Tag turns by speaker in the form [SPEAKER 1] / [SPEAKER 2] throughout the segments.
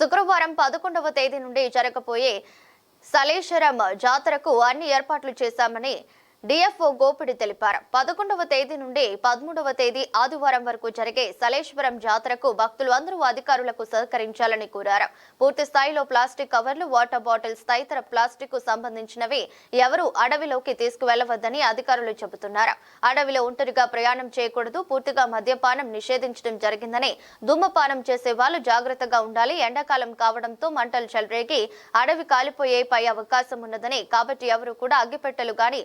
[SPEAKER 1] శుక్రవారం పదకొండవ తేదీ నుండి జరగబోయే సలేశ్వరం జాతరకు అన్ని ఏర్పాట్లు చేశామని డిఎఫ్ఓ గోపిడి తెలిపారు. పదకొండవ తేదీ నుండి పదమూడవ తేదీ ఆదివారం వరకు జరిగే సలేశ్వరం జాతరకు భక్తులు అందరూ అధికారులకు సహకరించాలని కోరారు. పూర్తి స్థాయిలో ప్లాస్టిక్ కవర్లు వాటర్ బాటిల్స్ తదితర ప్లాస్టిక్కు సంబంధించినవి ఎవరూ అడవిలోకి తీసుకువెళ్ళవద్దని అధికారులు చెబుతున్నారు. అడవిలో ఒంటరిగా ప్రయాణం చేయకూడదు పూర్తిగా మద్యపానం నిషేధించడం జరిగిందని ధూమపానం చేసే వాళ్ళు జాగ్రత్తగా ఉండాలి ఎండాకాలం కావడంతో మంటలు చెలరేగి అడవి కాలిపోయే పై అవకాశం ఉన్నదని కాబట్టి ఎవరు కూడా అగ్గిపెట్టెలు గాని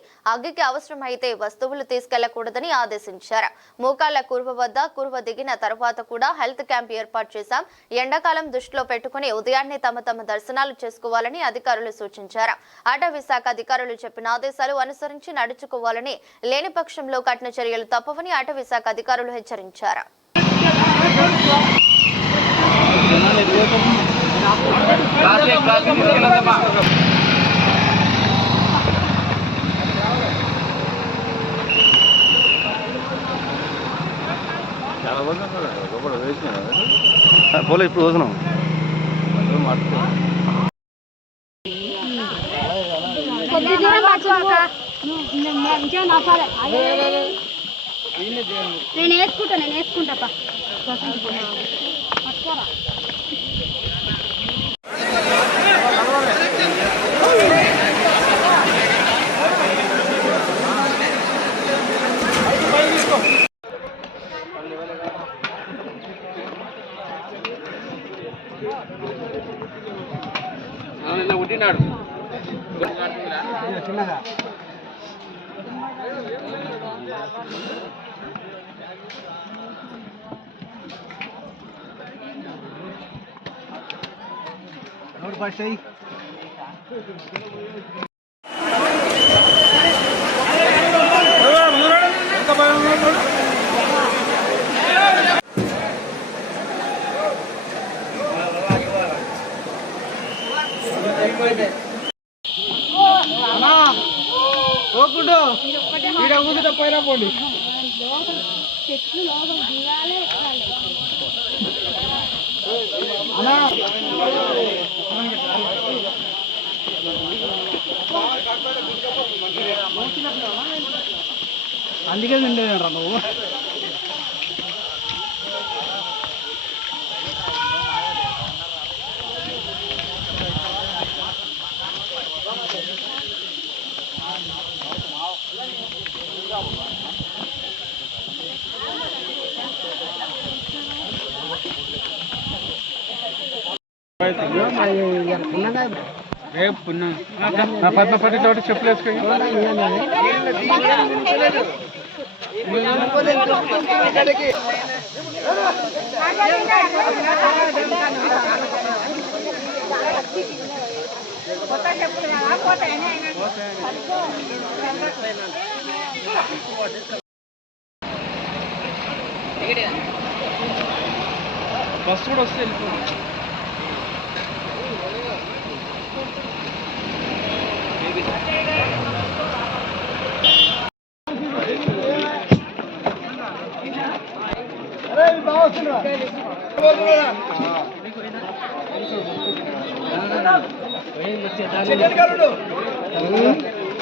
[SPEAKER 1] ఇంటికి అవసరమైతే వస్తువులు తీసుకెళ్ళకూడదని ఆదేశించారు. మోకాళ్ళ కురువ వద్ద కురువ దిగిన తర్వాత కూడా హెల్త్ క్యాంప్ ఏర్పాటు చేశాం. ఎండాకాలం దృష్టిలో పెట్టుకుని ఉదయాన్నే తమ తమ దర్శనాలు చేసుకోవాలని అధికారులు సూచించారు. అటవీ శాఖ అధికారులు చెప్పిన ఆదేశాలు అనుసరించి నడుచుకోవాలని లేని పక్షంలో కఠిన చర్యలు తప్పవని అటవీ శాఖ అధికారులు హెచ్చరించారు.
[SPEAKER 2] పోలే ఇప్పుడు
[SPEAKER 3] కొద్ది దూరం నవ్వాలి నేను వేసుకుంటా నేను వేసుకుంటా
[SPEAKER 4] పుట్టినాడు పోకుండా ఈడ ఊదితే పోయినా పోండి
[SPEAKER 3] చెట్లు లోపల దిగాలి ఎక్కాలి.
[SPEAKER 4] అందుకే తింటేరా నువ్వు రేపు పుణ్యం నా పద్మ పద్మపతి చోట చెప్పులు వేసుకో బస్సు కూడా వస్తే వెళ్ళిపోయింది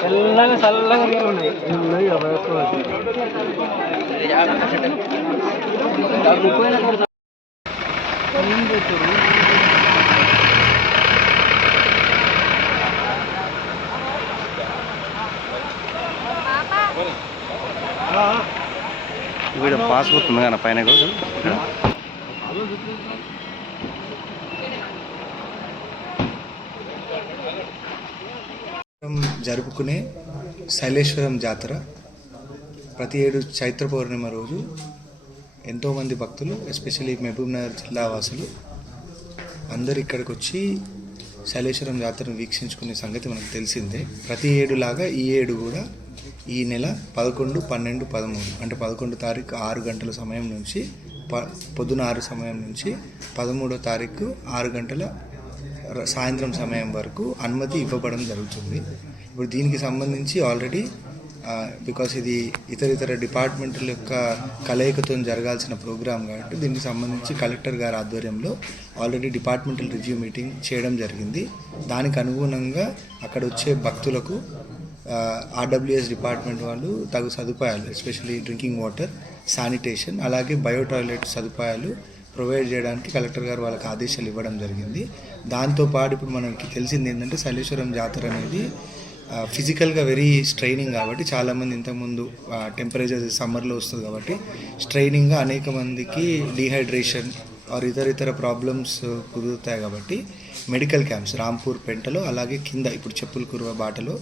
[SPEAKER 4] చల్లగా చల్లగా నీళ్ళు ఉన్నాయి
[SPEAKER 2] వీడు పాస్ పోతుంది కానీ పైన
[SPEAKER 5] జరుపుకునే శైలేశ్వరం జాతర ప్రతి ఏడు చైత్ర పౌర్ణిమ రోజు ఎంతోమంది భక్తులు ఎస్పెషల్లీ మహబూబ్ నగర్ జిల్లా వాసులు అందరు ఇక్కడికి వచ్చి శైలేశ్వరం జాతరను వీక్షించుకునే సంగతి మనకు తెలిసిందే. ప్రతి ఏడు లాగా ఈ ఏడు కూడా ఈ నెల పదకొండు పన్నెండు పదమూడు అంటే పదకొండు తారీఖు ఆరు గంటల సమయం నుంచి ప పొద్దున ఆరు సమయం నుంచి పదమూడో తారీఖు ఆరు గంటల సాయంత్రం సమయం వరకు అనుమతి ఇవ్వబడడం జరుగుతుంది. ఇప్పుడు దీనికి సంబంధించి ఆల్రెడీ బికాస్ ఇది ఇతర ఇతర డిపార్ట్మెంట్ల యొక్క కలయికతో జరగాల్సిన ప్రోగ్రామ్ కాబట్టి దీనికి సంబంధించి కలెక్టర్ గారి ఆధ్వర్యంలో ఆల్రెడీ డిపార్ట్మెంటల్ రివ్యూ మీటింగ్ చేయడం జరిగింది. దానికి అనుగుణంగా అక్కడ వచ్చే భక్తులకు ఆర్డబ్ల్యూఎస్ డిపార్ట్మెంట్ వాళ్ళు తగు సదుపాయాలు ఎస్పెషల్లీ డ్రింకింగ్ వాటర్ శానిటేషన్ అలాగే బయో టాయిలెట్ సదుపాయాలు ప్రొవైడ్ చేయడానికి కలెక్టర్ గారు వాళ్ళకి ఆదేశాలు ఇవ్వడం జరిగింది. దాంతోపాటు ఇప్పుడు మనకి తెలిసింది ఏంటంటే సలేశ్వరం జాతర అనేది ఫిజికల్గా వెరీ స్ట్రైనింగ్ కాబట్టి చాలామంది ఇంతకుముందు టెంపరేచర్ సమ్మర్లో వస్తుంది కాబట్టి స్ట్రైనింగ్గా అనేక మందికి డీహైడ్రేషన్ ఆర్ ఇతర ఇతర ప్రాబ్లమ్స్ కుదురుతాయి కాబట్టి మెడికల్ క్యాంప్స్ రాంపూర్ పెంటలో అలాగే కింద ఇప్పుడు చెప్పుల కురువ బాటలో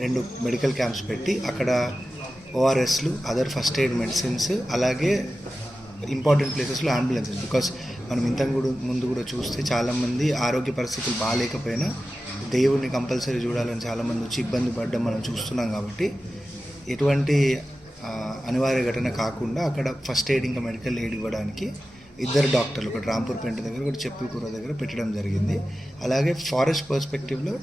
[SPEAKER 5] రెండు మెడికల్ క్యాంప్స్ పెట్టి అక్కడ ఓఆర్ఎస్లు అదర్ ఫస్ట్ ఎయిడ్ మెడిసిన్స్ అలాగే ఇంపార్టెంట్ ప్లేసెస్లో అంబులెన్సెస్. బికాస్ మనం ఇంత కూడా ముందు కూడా చూస్తే చాలామంది ఆరోగ్య పరిస్థితులు బాగాలేకపోయినా దేవుడిని కంపల్సరీ చూడాలని చాలామంది వచ్చి ఇబ్బంది పడడం మనం చూస్తున్నాం కాబట్టి ఎటువంటి అనివార్య ఘటన కాకుండా అక్కడ ఫస్ట్ ఎయిడ్ ఇంకా మెడికల్ ఎయిడ్ ఇవ్వడానికి ఇద్దరు డాక్టర్లు ఒకటి రాంపూర్ పెంట దగ్గర ఒకటి చెప్పులకూర దగ్గర పెట్టడం జరిగింది. అలాగే ఫారెస్ట్ పర్స్పెక్టివ్లో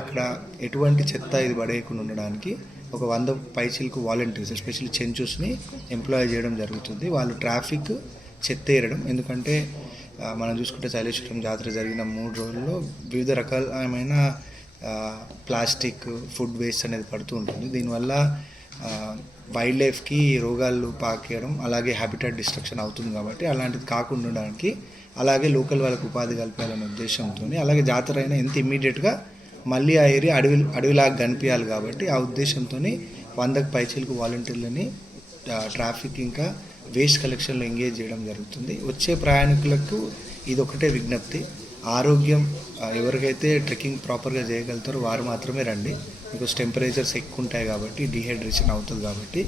[SPEAKER 5] అక్కడ ఎటువంటి చెత్త ఇది పడేయకుండా ఉండడానికి ఒక వంద పైచీలకు వాలంటీర్స్ ఎస్పెషల్లీ చెంచూస్ని ఎంప్లాయ్ చేయడం జరుగుతుంది. వాళ్ళు ట్రాఫిక్ చెత్త ఏరడం. ఎందుకంటే మనం చూసుకుంటే శైలేశ్వరం జాతర జరిగిన మూడు రోజుల్లో వివిధ రకాలమైన ప్లాస్టిక్ ఫుడ్ వేస్ట్ అనేది పడుతూ ఉంటుంది. దీనివల్ల వైల్డ్ లైఫ్కి రోగాలు పాకేయడం అలాగే హ్యాబిటెట్ డిస్ట్రక్షన్ అవుతుంది కాబట్టి అలాంటిది కాకుండా ఉండడానికి అలాగే లోకల్ వాళ్ళకి ఉపాధి కల్పాలనే ఉద్దేశంతో అలాగే జాతర అయినా ఎంత ఇమ్మీడియట్గా మళ్ళీ ఆ ఏరియా అడవి అడవిలాగా కనిపించాలి కాబట్టి ఆ ఉద్దేశంతో వందకు పైచీలకు వాలంటీర్లని ట్రాఫిక్ ఇంకా వేస్ట్ కలెక్షన్లో ఎంగేజ్ చేయడం జరుగుతుంది. వచ్చే ప్రయాణికులకు ఇది ఒకటే విజ్ఞప్తి. ఆరోగ్యం ఎవరికైతే ట్రెక్కింగ్ ప్రాపర్గా చేయగలుగుతారో వారు మాత్రమే రండి. బికాస్ టెంపరేచర్స్ ఎక్కువ ఉంటాయి కాబట్టి డిహైడ్రేషన్ అవుతుంది కాబట్టి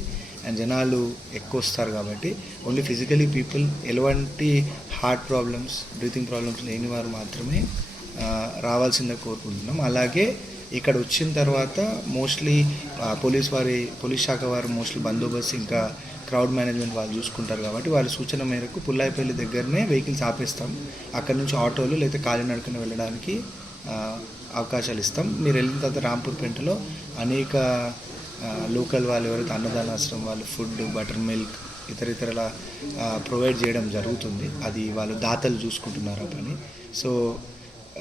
[SPEAKER 5] అండ్ జనాలు ఎక్కువ వస్తారు కాబట్టి ఓన్లీ ఫిజికలీ పీపుల్ ఎలాంటి హార్ట్ ప్రాబ్లమ్స్ బ్రీతింగ్ ప్రాబ్లమ్స్ లేని వారు మాత్రమే రావాల్సిందే కోరుకుంటున్నాం. అలాగే ఇక్కడ వచ్చిన తర్వాత మోస్ట్లీ పోలీస్ వారి పోలీస్ శాఖ వారు మోస్ట్లీ బందోబస్తు ఇంకా క్రౌడ్ మేనేజ్మెంట్ వాళ్ళు చూసుకుంటారు కాబట్టి వాళ్ళ సూచన మేరకు పుల్లాయిపల్లి దగ్గరనే వెహికల్స్ ఆపేస్తాం. అక్కడ నుంచి ఆటోలు లేదా కాలినడకన వెళ్ళడానికి అవకాశాలు ఇస్తాం. మీరు వెళ్ళిన తర్వాత రాంపూర్ పెంటలో అనేక లోకల్ వాళ్ళు ఎవరైతే అన్నదానాశ్రమం వాళ్ళు ఫుడ్ బటర్ మిల్క్ ఇతర ఇతరుల ప్రొవైడ్ చేయడం జరుగుతుంది. అది వాళ్ళు దాతలు చూసుకుంటున్నారు ఆ పని. సో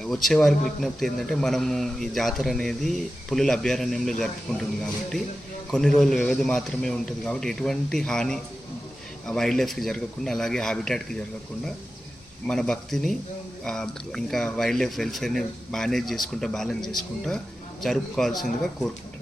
[SPEAKER 5] వచ్చే వారికి విజ్ఞప్తి ఏంటంటే మనము ఈ జాతర అనేది పులుల అభయారణ్యంలో జరుపుకుంటుంది కాబట్టి కొన్ని రోజులు వ్యవధి మాత్రమే ఉంటుంది కాబట్టి ఎటువంటి హాని వైల్డ్ లైఫ్కి జరగకుండా అలాగే హ్యాబిటాట్కి జరగకుండా మన భక్తిని ఇంకా వైల్డ్ లైఫ్ వెల్ఫేర్ని మేనేజ్ చేసుకుంటా బ్యాలెన్స్ చేసుకుంటా జరుపుకోవాల్సిందిగా కోరుకుంటాం